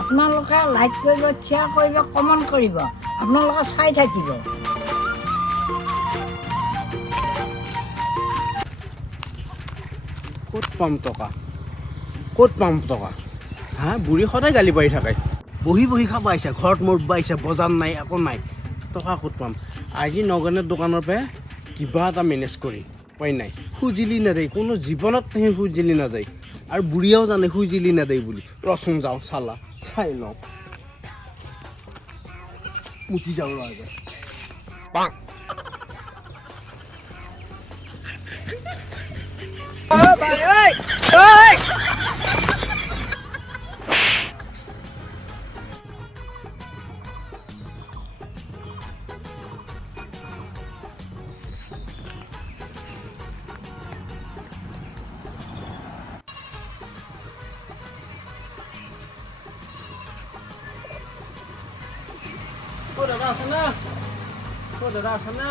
আপোনালোকে লাইক কৰিব, শ্বেয়াৰ কৰিব, কমেণ্ট কৰিব, আপোনালোকে চাই থাকিব। ক'ত পাম টকা, ক'ত পাম টকা? হা, বুঢ়ী সদায় গালি পাৰি থাকে। বহি বহি খাব আহিছে, ঘৰত মোৰ আহিছে, বজাৰ নাই, একো নাই, টকা ক'ত পাম? আজি নগেনৰ দোকানৰ পৰা কিবা এটা মেনেজ কৰি উপায় নাই। খুজিলি নাযায়, কোনো জীৱনত সেই খুজিলি নাযায়। আৰু বুঢ়ীয়েও জানে খুজিলি নাযায় বুলি। ৰচোন যাওঁ, চালা চাই লওঁ, উঠি যাওঁ ৰ পাং। দাদা আছে না? দাদা আছে না?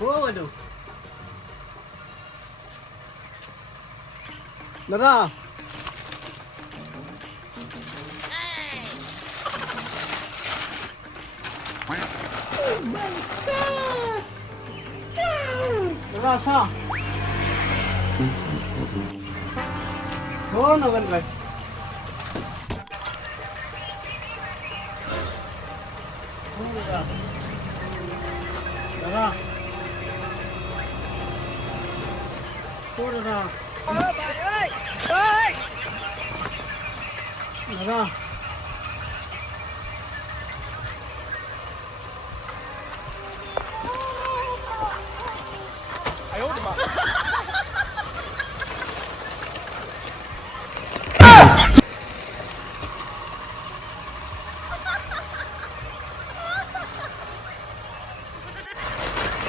বাইদেউ দাদা, দাদা আছা? নগেন ভাই দাদা, দাদা দাদা,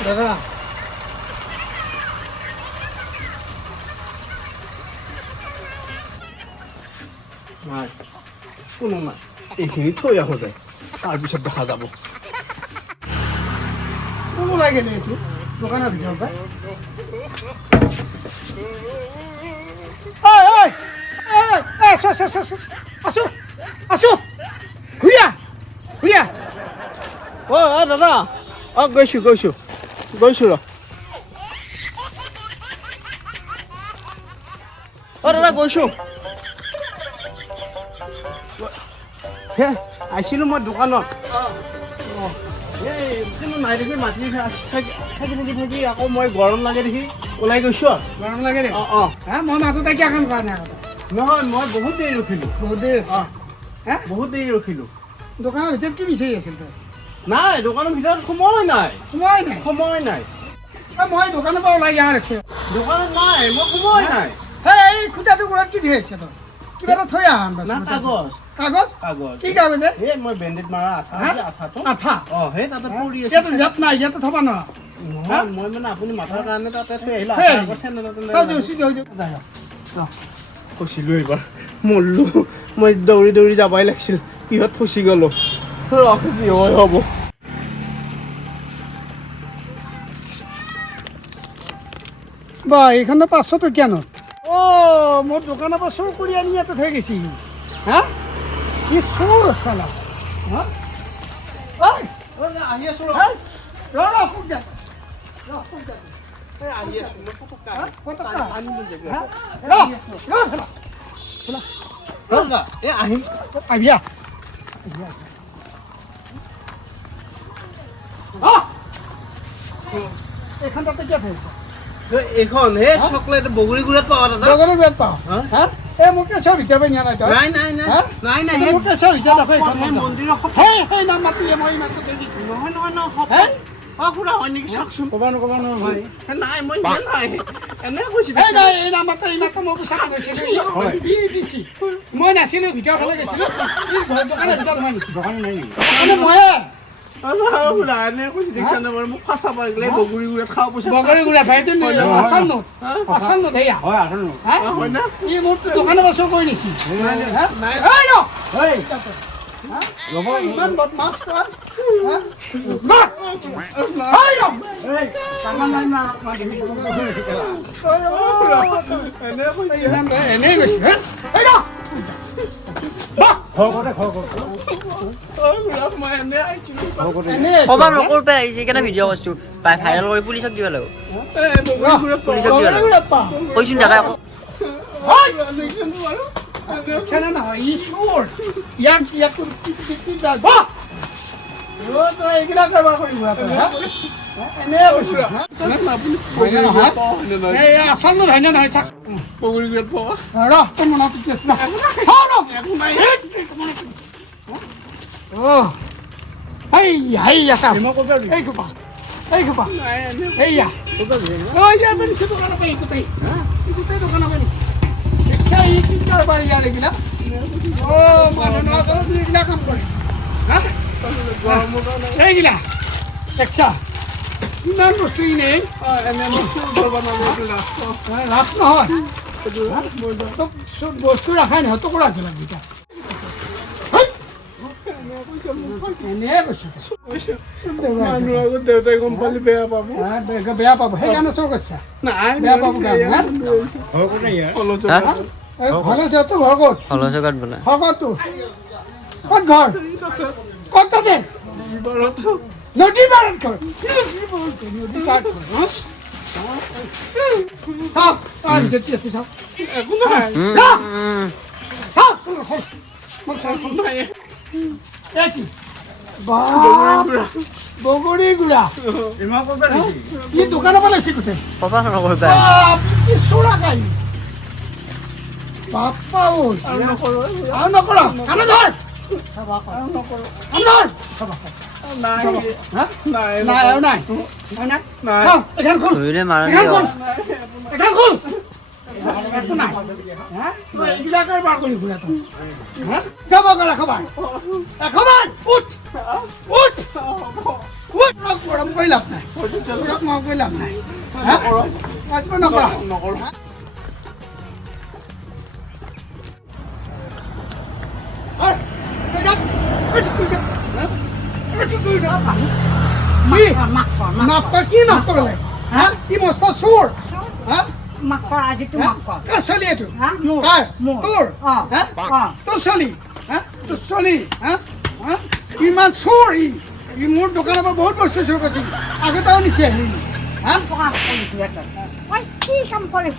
দাদা নাই, কোনো নাই, এইখিনি থৈ আহোঁতে তাৰপিছত দেখা যাব। কোনো লাগে নে এইটো দোকানৰ ভিতৰৰ পৰা? আছো আছো, ঘূৰিয়া ঘূৰিয়া। দাদা, গৈছোঁ গৈছোঁ গৈছোঁ ৰ। দাদা গৈছোঁ। হে আহিছিলোঁ মই দোকানত। এই কোনো নাই দেখি মাতি থাকি আকৌ মই গৰম লাগে দেখি ওলাই গৈছোঁ। গৰম লাগে দে? মই মাজতে কিয় কাম কৰা নাই? নহয়, মই বহুত দেৰি ৰখিলোঁ। বহুত দেৰি? বহুত দেৰি ৰখিলোঁ। দোকানৰ ভিতৰত কি বিচাৰি আছিল তই? নাই, দোকানৰ ভিতৰত সময় নাই। সময় নাই? সময় নাই। মই দোকানৰ পৰা ওলাই যোৱা ৰাখিছোঁ। দোকানত নাই, মই সময় নাই। এই খুটাটো ঘৰত কি ধৰি আছে তই? কিবা এটা থৈ আহ। না, কাগজ। কাগজ? কাগজ। কি কাগজ? এই মই বেণ্ডেড মাৰা আঠাটো। আঠা? সেই তাতে পৰি আছে। ইয়াতে জেপ নাই, ইয়াতে থ'ব নোৱাৰা। নহয়, মই মানে আপুনি মাথাৰ কাৰণে তাতে থৈ আহিলোঁ। ফচিলোঁ এইবাৰ, মৰিলোঁ। মই দৌৰি দৌৰি যাবই লাগিছিল, কিহত ফচি গ'লোঁ। যি হয় হ'ব। বা এইখনৰ 500 টকীয়া নোট। মোৰ দোকানৰ পৰা চুৰ কৰি আনি ইয়াতে থৈ গৈছে। হা, কি চোৰ চালা? আহি আছোঁ আহিম, আহিয়া। এইখন তাতে কিয় থৈছে? এইখন হে চকলেট বগৰী গুড়াত পাওঁ দাদা। বগৰী গুড়াত পাওঁ? এই মোক কেঁচৰ ভিতৰৰ পৰা নিয়া নাই তই? নাই নাই নাই নাই নাই, মোক কেঁচৰ ভিতৰত মন্দিৰৰ সেই নাম মাতি মই মাত্ৰ থৈ দিছোঁ। নহয় নহয় নহয়, খুৰা হয় নেকি চাওকচোন। ক'ব নহয়। নাই মই নিয়া নাই, এনে কৈছোঁ। নাই এই নাম মাত্ৰ, এই মাত্ৰ মই চাহ গৈছিলোঁ। মই নাছিলোঁ, ভিতৰৰ ফালে গৈছিলোঁ। দোকানৰ ভিতৰত সোমাই নিছিলোঁ। দোকান নাই নেকি? ময়ে এনে কৈছোঁ দেখিছা নে বাৰু, মোক ফাঁচা পাই গ'লে বগৰী গুড়াত খাব পইচা। বগৰী গুড়া ভাই আচল নোট, আচল নোট সেয়া। হয় আচল নোট। হয় না? ই মোৰ দোকানৰ পৰা চুৰ কৰি নিছিল। ইমান বদমাছ তই। এনেই গৈছে হে এই ৰ ক'বা নকৰ পে আহিছে কেনে ভিডিঅ' কৰিছোঁ ভাইৰেল কৰি পুলিচক দিব লাগিব পুলিচক দিব লাগিব কৈছোন দাদা আকৌ নহয় ই চোৰ ইয়াক এইগিলা কাৰবাৰ কৰিব এনে আচল নহয় নহয় চাক ৰ তোৰ মনত কি আছে এইগিলা দেখছা ইমান বস্তু ই নেই লাভ নহয় বস্তু ৰাখাই নহয় তোক ৰাখিব লাগিব এনে কৈছো দেউতাই গম পালে বেয়া পাব বেয়া পাব সেইকাৰণে চোৰ কৰিছা বেয়া পাব ঘৰ যোৱাটো ঘৰ ক'ত হলচকাত বোলে ঘৰ তোৰ ক'ত ঘৰ ক'ত তাতে নদী পাৰত ঘৰ নদী পাৰত ঘৰ চাওক তাৰ ভিতৰত কি আছে চাওক একো নাই চাওক কি বগৰী গুড়া কি দোকানৰ পৰা লৈছে গোটেই ক'বা নকৰ পে কি চোৰা কাই বাপ্পা আৰু নকৰ কাণে ধৰ নাই আৰু নাই এখন খোল ধৰিলে মাৰা এখন খোল একো নাই এইবিলাকৰ বাৰ কৰি ঘূৰা যাব গ'ল এখবাৰ উঠ উঠ উঠ গৰম কৰি লাভ নাই কৰি লাভ নাই নকৰা কি নকৰলে কি মস্ত চোৰ মাকৰ আজিতো মাকৰ কাৰ চলি এইটো মোৰ তোৰ তোৰ চলি তোৰ চলি ইমান চোৰ ই মোৰ দোকানৰ পৰা বহুত বস্তু চোৰ কৰিছিল আগতেও নিছে কি কাম কৰে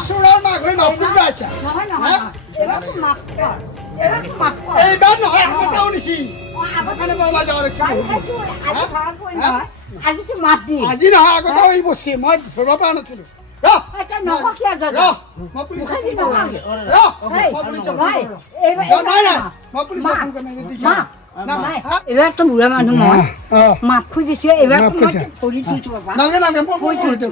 চোৰৰ মাক হৈ মাপ খুজিব আহিছা এইবাৰ নহয় আগতেও নিছি আজিতো মাত দি আজি নহয় আগতেও এই বস্তু মই ধৰিব পৰা নাছিলো এইবাৰতো বুঢ়া মানুহ মই মাপ খুজিছো এইবাৰ ভৰি থৈছো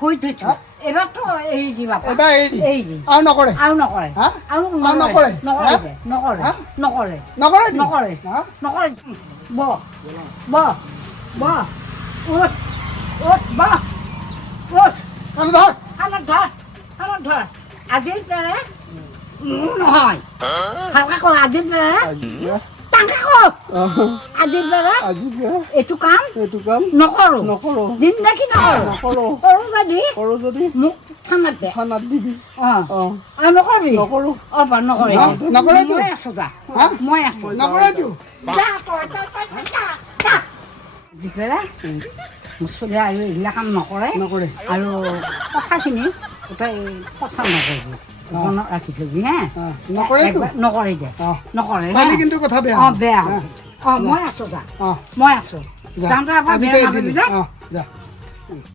ভৰি থৈছো এইবাৰতো এৰি যি বাপা এৰি যি আৰু নকৰে আৰু নকৰে আৰু নকৰে নকৰে নকৰে নকৰে নকৰে নকৰে ব ব ব উঠ উঠ ব উঠ কাণত ধৰ আজিৰ পৰা মোৰ নহয় ভালকে কওঁ আজিৰ পৰা টাংকা কওঁ আজিৰ পৰা এইটো কাম নকৰো জিন্দাগী নকৰো কৰো যদি মোক থানাত দিবি আৰু নকৰিবি নকৰো নকৰে মই আছো যা মই আছো নকৰে মুছলি আৰু এইবিলাক কাম নকৰে আৰু কথাখিনি গোটেই সঁচা নকৰিবি মনত ৰাখি থবি হে নকৰে দে নকৰে কিন্তু কথা বেয়া বেয়া মই আছো যা মই আছো যাওঁতে এবাৰ বেয়া নাপাবি যা